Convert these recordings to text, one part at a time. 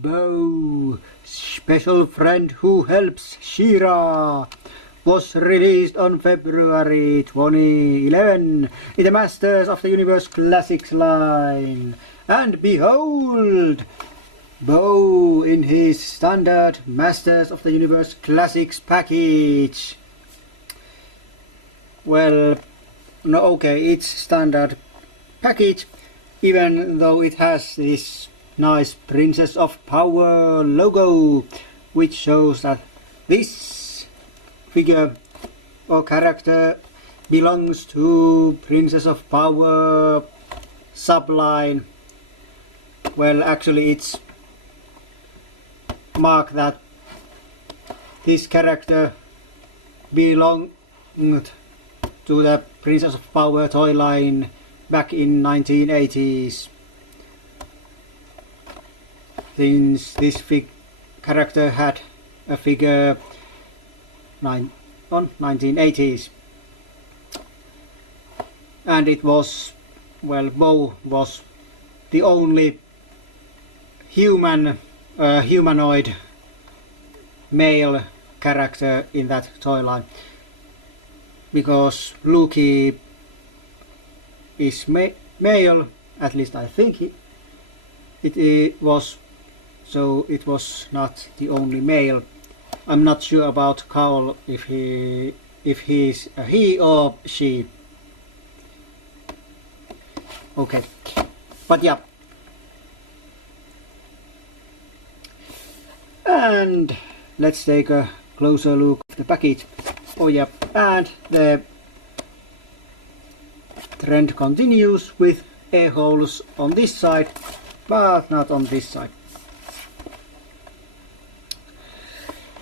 Bow, Special Friend Who Helps She-Ra, was released on February 2011 in the Masters of the Universe Classics line. And behold, Bow in his standard Masters of the Universe Classics package. Well, no, okay, it's standard package, even though it has this nice Princess of Power logo, which shows that this figure or character belongs to Princess of Power subline. Well, actually it's marked that this character belonged to the Princess of Power toy line back in 1980s. Since this character had a figure on 1980s, and it was, well, Bow was the only humanoid male character in that toy line, because Loki is male, at least I think it was. So it was not the only male. I'm not sure about Cowl, if he's a he or she. Okay, but yeah. And let's take a closer look at the package. Oh yeah, and the trend continues with air holes on this side, but not on this side.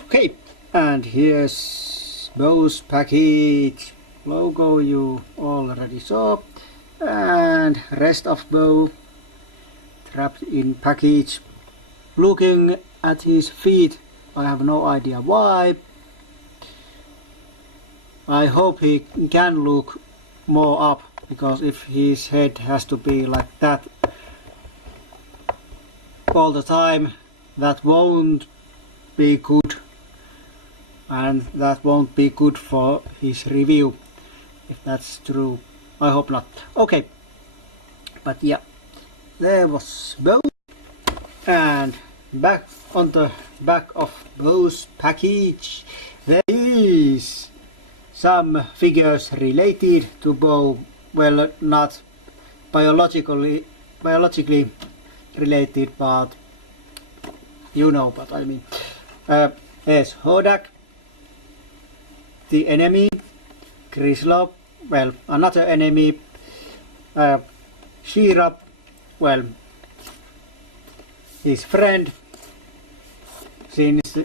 Okay, and here's Bow's package. Logo you already saw, and rest of Bow trapped in package. Looking at his feet, I have no idea why. I hope he can look more up, because if his head has to be like that all the time, that won't be good. And that won't be good for his review, if that's true. I hope not. Okay, but yeah, there was Bow, and back on the back of Bow's package there is some figures related to Bow. Well, not biologically related, but you know what I mean. There's Hodak, the enemy, Grislow, well, another enemy, She-Ra, well, his friend, since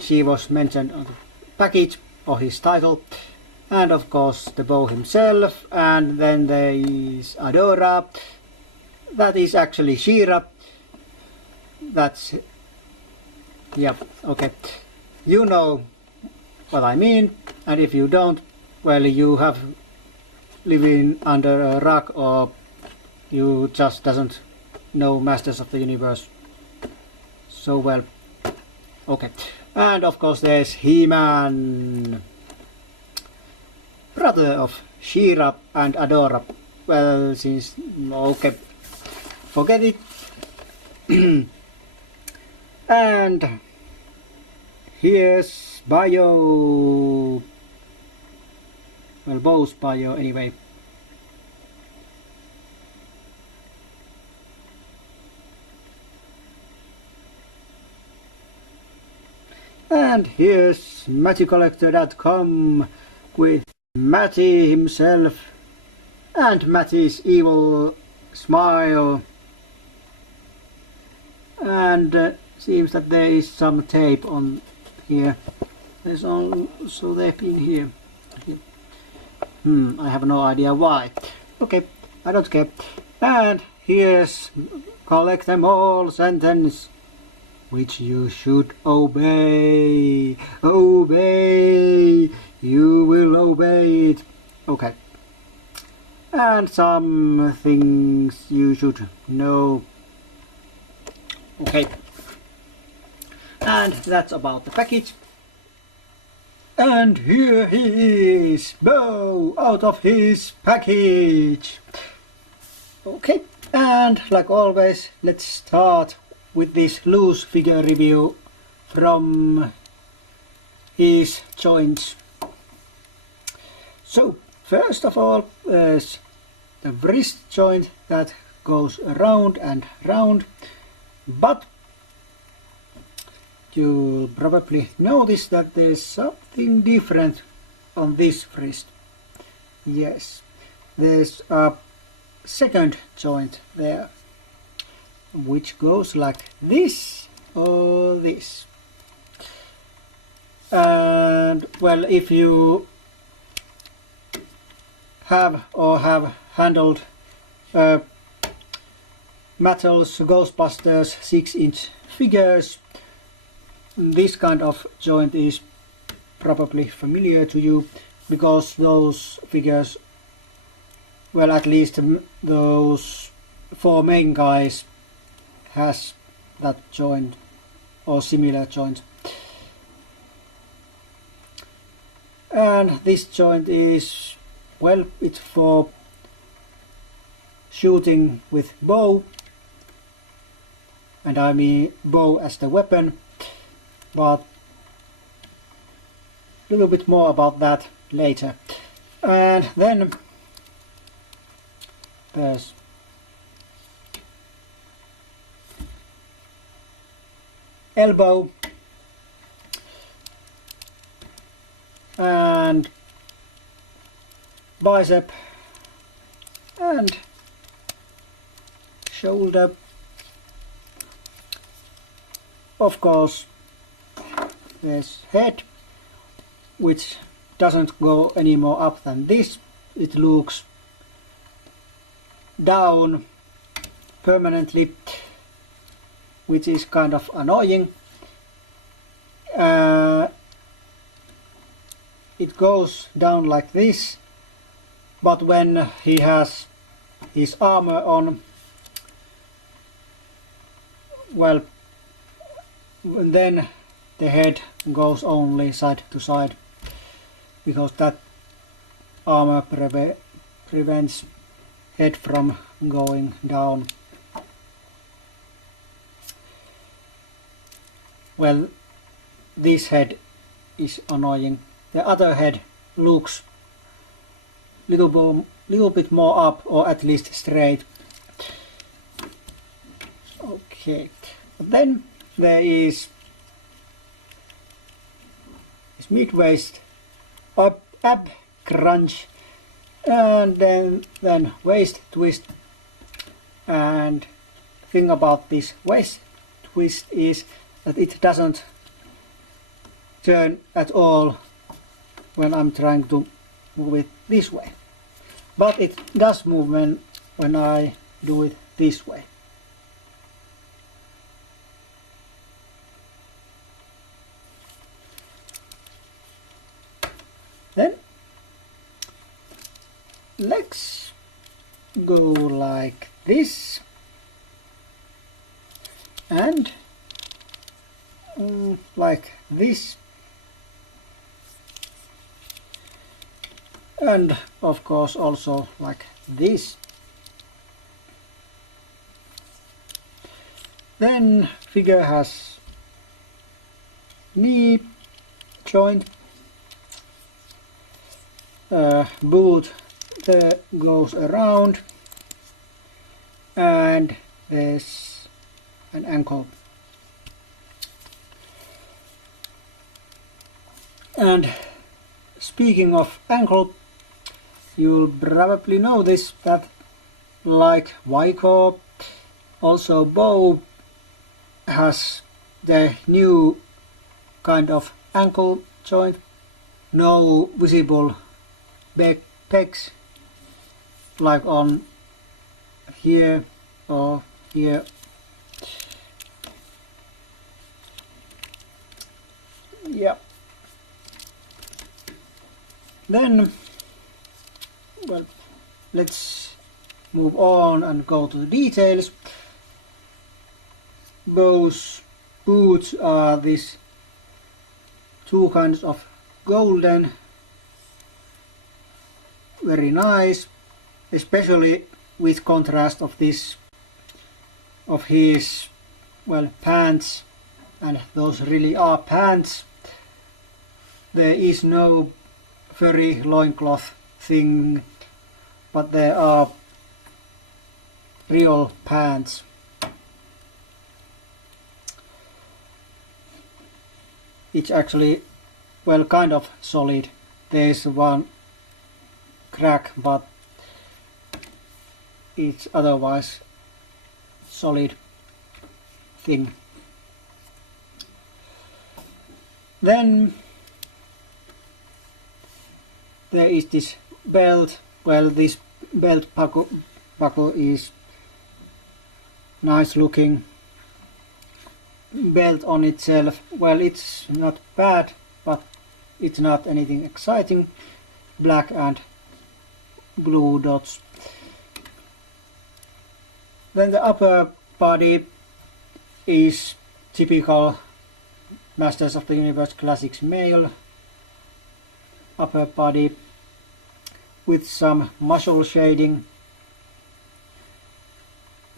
she was mentioned on the package or his title, and of course the Bow himself. And then there is Adora, that is actually She-Ra, that's, yeah, okay, you know what I mean, and if you don't, well, you have living under a rock, or you just doesn't know Masters of the Universe so well. Okay, and of course there's He-Man, brother of She-Ra and Adora. Well, since, okay, forget it. And here's bio, well, Bow's bio anyway. And here's MattyCollector.com with Matty himself and Matty's evil smile. And seems that there is some tape on here. There's also tape in here. I have no idea why. Okay, I don't care. And here's collect them all sentence, which you should obey. Obey. You will obey it. Okay. And some things you should know. Okay. And that's about the package. And here he is, Bo, out of his package. Okay, and like always, let's start with this loose figure review from his joints. So, first of all, there's the wrist joint that goes round and round, but you'll probably notice that there's something different on this wrist. Yes, there's a second joint there, which goes like this or this. And well, if you have handled Mattel's Ghostbusters 6-inch figures, this kind of joint is probably familiar to you, because those figures, well, at least those 4 main guys has that joint or similar joint. And this joint is, well, it's for shooting with bow, and I mean bow as the weapon, but a little bit more about that later. And then there's elbow and bicep and shoulder. Of course, there's head, which doesn't go any more up than this. It looks down permanently, which is kind of annoying. It goes down like this, but when he has his armor on, well, then the head goes only side to side, because that armor prevents head from going down. Well, this head is annoying. The other head looks little bit more up, or at least straight. Okay, then there is this mid-waist ab crunch, and then waist twist. And thing about this waist twist is that it doesn't turn at all when I'm trying to move it this way, but it does move when I do it this way. Then legs go like this, and like this, and of course also like this. Then figure has knee joint, boot there goes around, and there's an ankle. And speaking of ankle, you'll probably notice that, like Vico, also Bo has the new kind of ankle joint. No visible pegs like on here or here. Yeah. Then, well, let's move on and go to the details. Bo's boots are these two kinds of golden, very nice, especially with contrast of this, of his, well, pants, and those really are pants. There is no furry loincloth thing, but there are real pants. It's actually, well, kind of solid. There's one crack, but it's otherwise solid thing. Then there is this belt. Well, this belt buckle is nice looking. Belt on itself, well, it's not bad, but it's not anything exciting. Black and blue dots. Then the upper body is typical Masters of the Universe Classics male upper body with some muscle shading.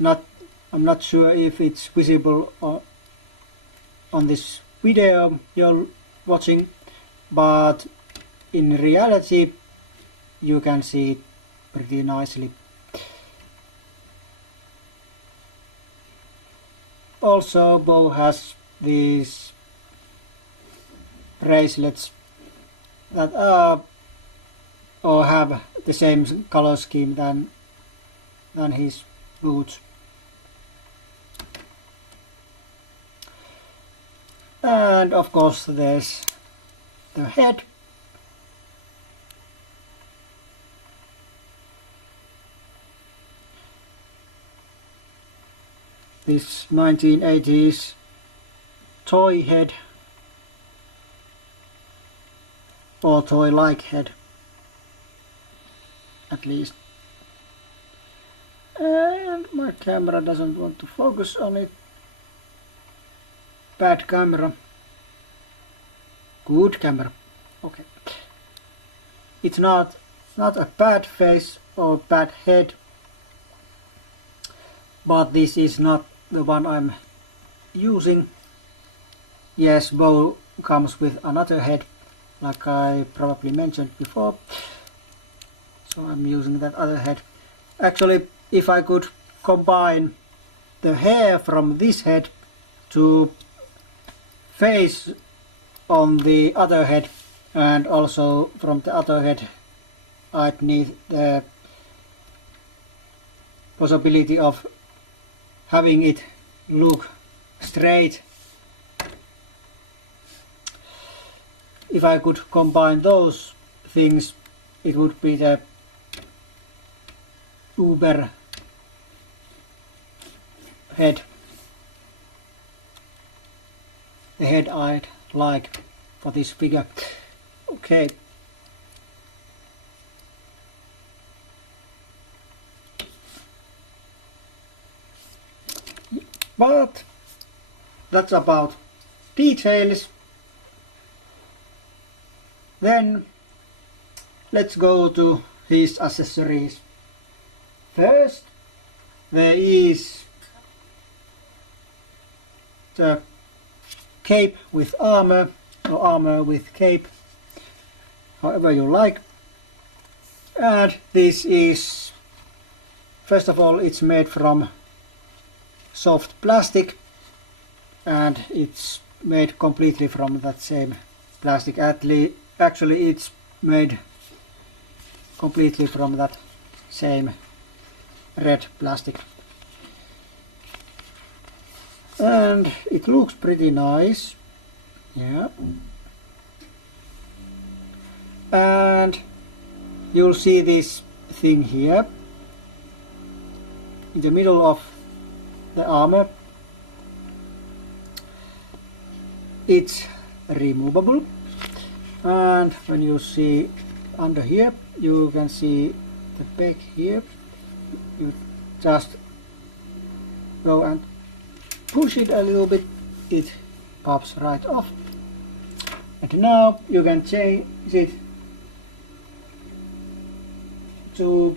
I'm not sure if it's visible on this video you're watching, but in reality you can see it pretty nicely. Also, Bow has these bracelets that are or have the same color scheme than his boots. And of course there's the head. This 1980s toy head, or toy-like head at least. And my camera doesn't want to focus on it. Bad camera. Good camera. Okay. It's not a bad face or bad head, but this is not the one I'm using. Yes, Bow comes with another head, like I probably mentioned before, so I'm using that other head. Actually, if I could combine the hair from this head to face on the other head, and also from the other head, I'd need the possibility of having it look straight. If I could combine those things, it would be the uber head. The head I'd like for this figure. Okay. But that's about details. Then let's go to his accessories. First, there is the cape with armor, or armor with cape, however you like. And this is, first of all, it's made from soft plastic, and it's made completely from that same plastic. Actually it's made completely from that same red plastic, and it looks pretty nice. Yeah, and you'll see this thing here in the middle of the armor. It's removable, and when you see under here, you can see the peg here. You just go and push it a little bit, it pops right off. And now you can change it to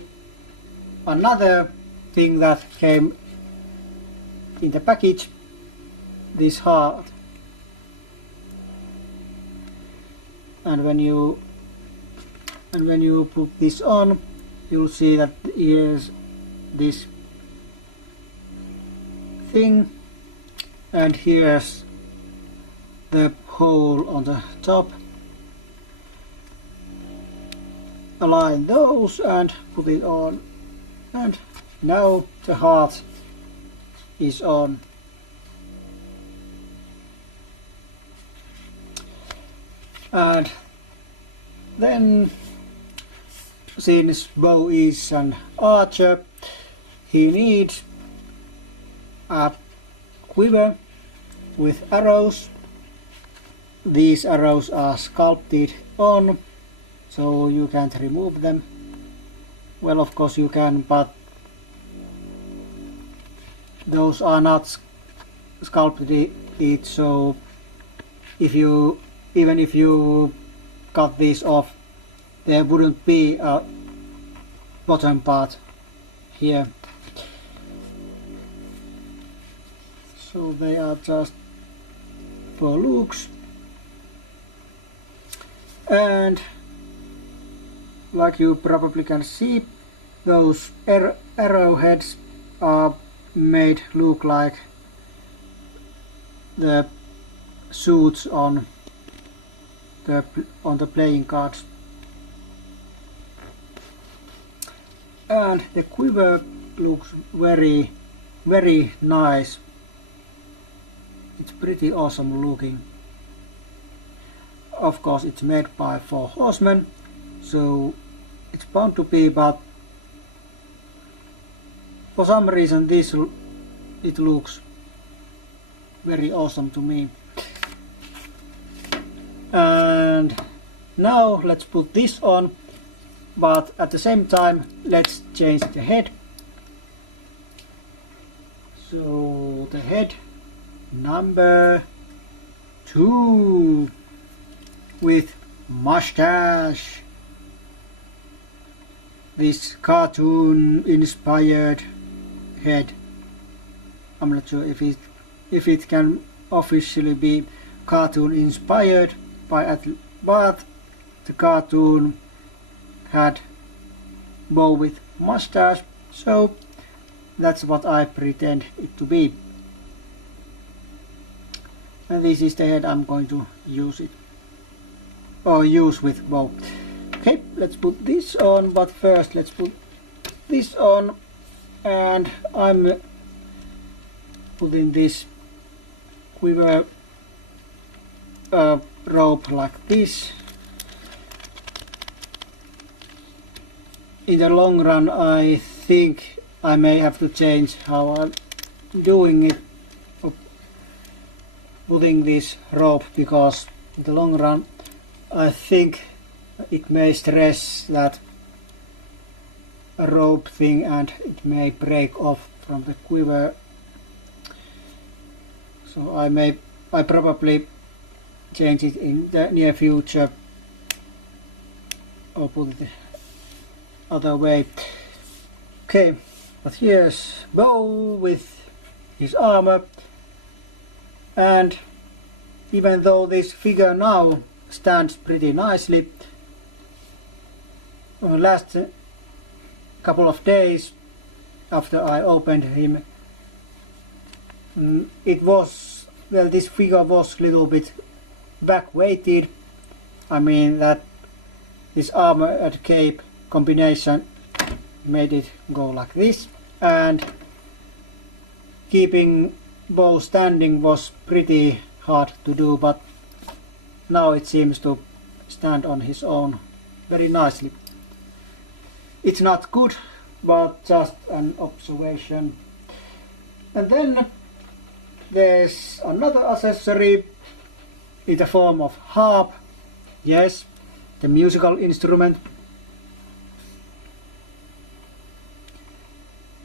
another thing that came in the package, this heart. And when you put this on, you'll see that here's this thing, and here's the hole on the top. Align those and put it on, and now the heart is on. And then, since Bo is an archer, he needs a quiver with arrows. These arrows are sculpted on, so you can't remove them. Well, of course you can, but those are not sculpted, so even if you cut these off, there wouldn't be a bottom part here. So they are just for looks. And like you probably can see, those arrowheads are made look like the suits on the playing cards. And the quiver looks very, very nice. It's pretty awesome looking. Of course it's made by 4 Horsemen, so it's bound to be, but for some reason it looks very awesome to me. And now let's put this on, but at the same time let's change the head. So the head number 2 with mustache, this cartoon inspired head. I'm not sure if it can officially be cartoon inspired, but the cartoon had Bo with mustache, so that's what I pretend it to be. And this is the head I'm going to use with Bo. Okay, let's put this on, but first let's put this on, and I'm putting this quiver rope like this. In the long run I think I may have to change how I'm doing it, putting this rope, because in the long run I think it may stress that rope thing and it may break off from the quiver. So I probably change it in the near future, or put it the other way. Okay, but here's Bo with his armor, and even though this figure now stands pretty nicely, last couple of days after I opened him, this figure was a little bit back weighted. I mean that this armor and cape combination made it go like this, and keeping Bo standing was pretty hard to do, but now it seems to stand on his own very nicely. It's not good, but just an observation. And then there's another accessory in the form of harp. Yes, the musical instrument.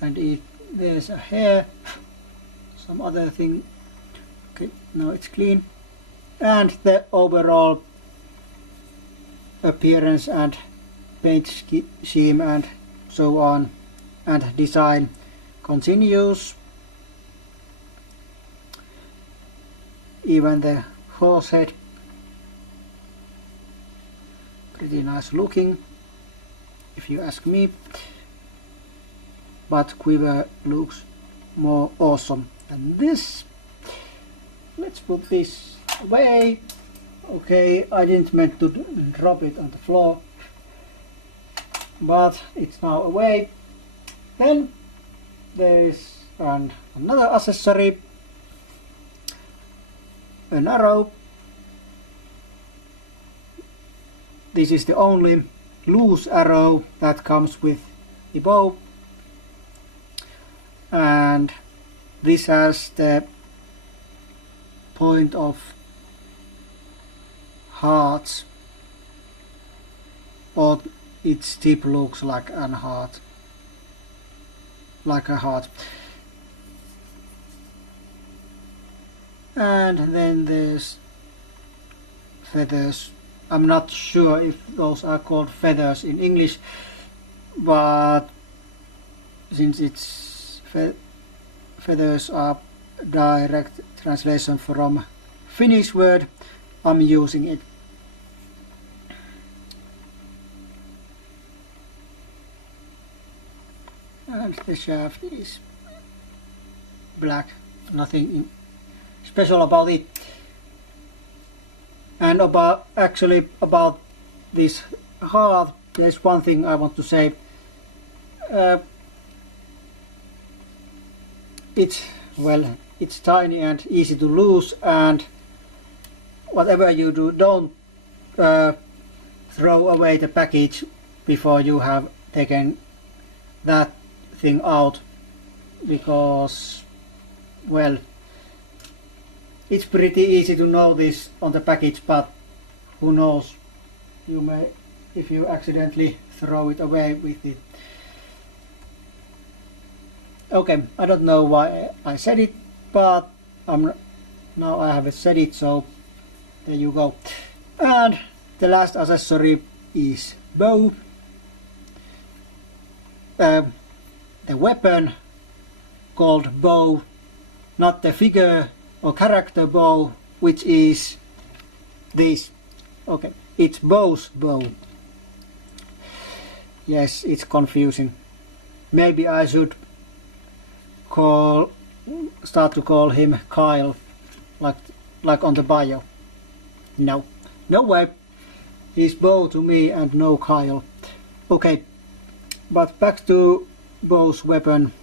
And there's a hair, some other thing. Okay, now it's clean. And the overall appearance and paint scheme and so on and design continues. Even the horse head, pretty nice looking if you ask me, but Quiver looks more awesome than this. Let's put this away. Okay, I didn't meant to drop it on the floor, but it's now away. Then there's another accessory, an arrow. This is the only loose arrow that comes with the bow, and this has the point of hearts, or its tip looks like a heart. And then there's feathers. I'm not sure if those are called feathers in English, but since it's feathers are direct translation from Finnish word, I'm using it. And the shaft is black, nothing special about it. And about this heart, there's one thing I want to say. It's tiny and easy to lose, and whatever you do, don't throw away the package before you have taken that thing out, because, well, it's pretty easy to know this on the package, but who knows, you may, if you accidentally throw it away with it. Okay, I don't know why I said it, but now I have said it, so there you go. And the last accessory is bow. The weapon called bow, not the figure or character bow, which is this. Okay, it's Bow's bow. Yes, it's confusing. Maybe I should start to call him Kyle, like on the bio. No way. He's Bow to me and no Kyle. Okay, but back to Bow's weapon.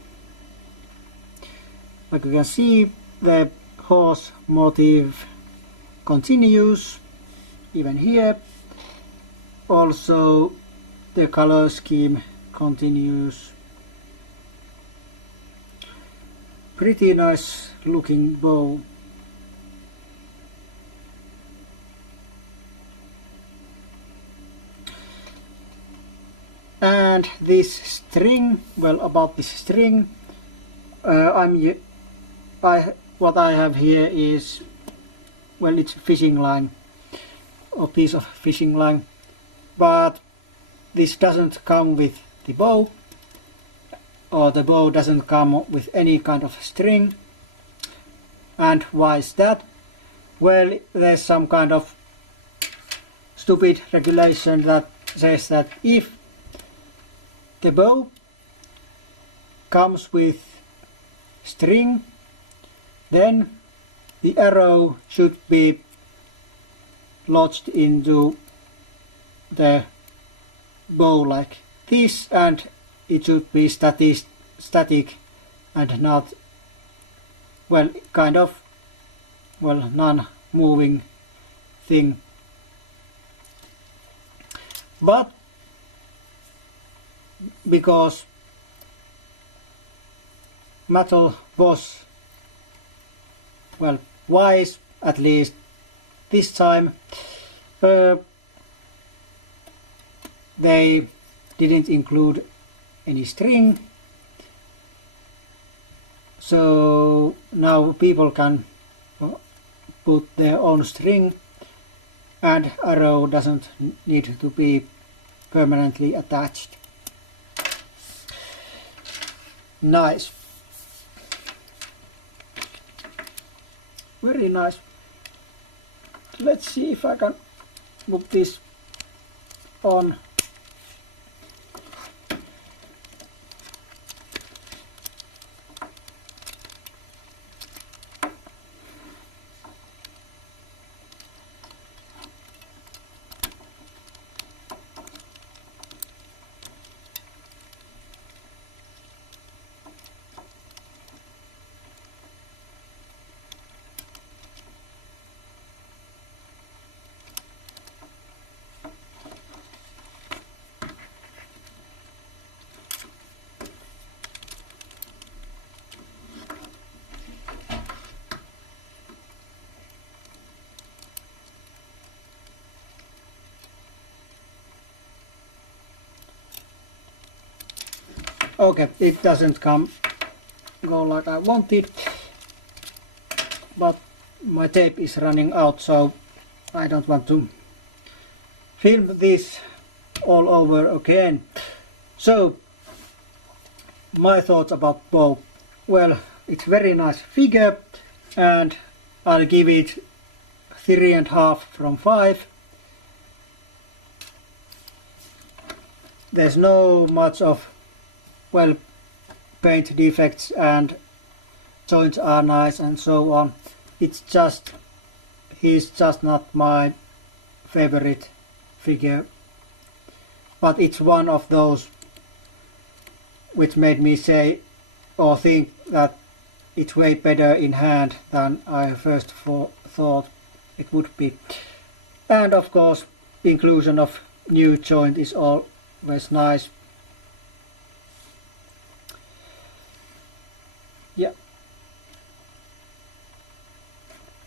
Like you can see, the horse motif continues even here. Also the color scheme continues. Pretty nice looking bow. And this string, well, about this string, what I have here is, well, it's fishing line, or piece of fishing line, but this doesn't come with the bow, or the bow doesn't come with any kind of string. And why is that? Well, there's some kind of stupid regulation that says that if the bow comes with string, then the arrow should be lodged into the bow like this, and it should be static and not, well, kind of, well, non-moving thing. But because Mattel was, well, wise, at least this time, they didn't include any string, so now people can put their own string, and arrow doesn't need to be permanently attached. Nice. Very nice. Let's see if I can put this on. Okay, it doesn't go like I wanted, but my tape is running out, so I don't want to film this all over again. So, my thoughts about bow. Well, it's very nice figure, and I'll give it 3.5 from 5. There's no much of paint defects, and joints are nice and so on. It's just, he's just not my favorite figure, but it's one of those which made me say or think that it's way better in hand than I first thought it would be. And of course, inclusion of new joint is always nice. Yeah.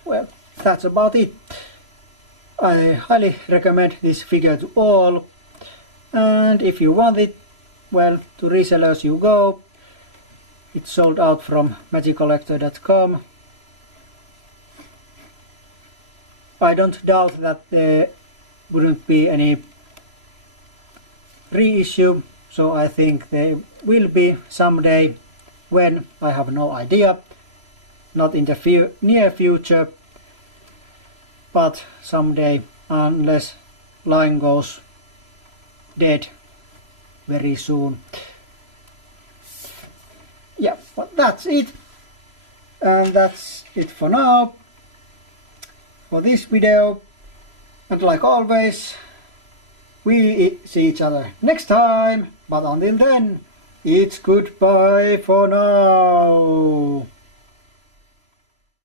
Well, that's about it. I highly recommend this figure to all, and if you want it, well, to resellers you go. It's sold out from magiccollector.com. I don't doubt that there wouldn't be any reissue, so I think there will be someday. When, I have no idea. Not in the near future, but someday, unless line goes dead very soon. Yeah, but that's it. And that's it for now, for this video. And like always, we see each other next time. But until then, it's goodbye for now.